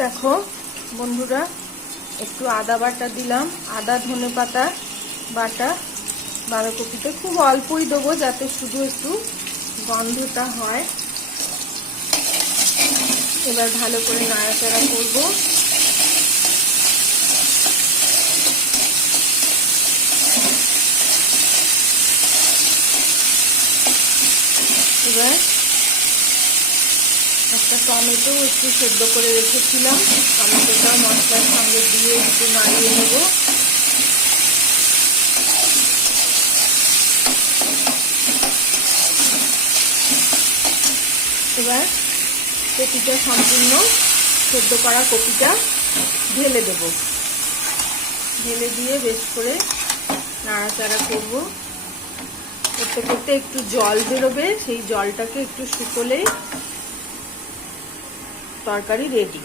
দেখো বন্ধুরা, একটু আদা বাটা দিলাম, আদা ধনে পাতা বাটা বাঁধাকপিতে খুব অল্পই দেবো, যাতে শুধু একটু গন্ধটা হয়। এবার ভালো করে নাড়াচাড়া করব। এবার একটা টমেটো একটু সেদ্ধ করে রেখেছিলাম, টমেটোটা মশলার সঙ্গে দিয়ে একটু নাড়িয়ে নেব। এবার কপিটা সম্পূর্ণ সেদ্ধ করা কপিটা ঢেলে দেব। ঢেলে দিয়ে বেশ করে নাড়াচাড়া করব। করতে করতে একটু জল বেরোবে, সেই জলটাকে একটু শুকোলেই তরকারি রেডি।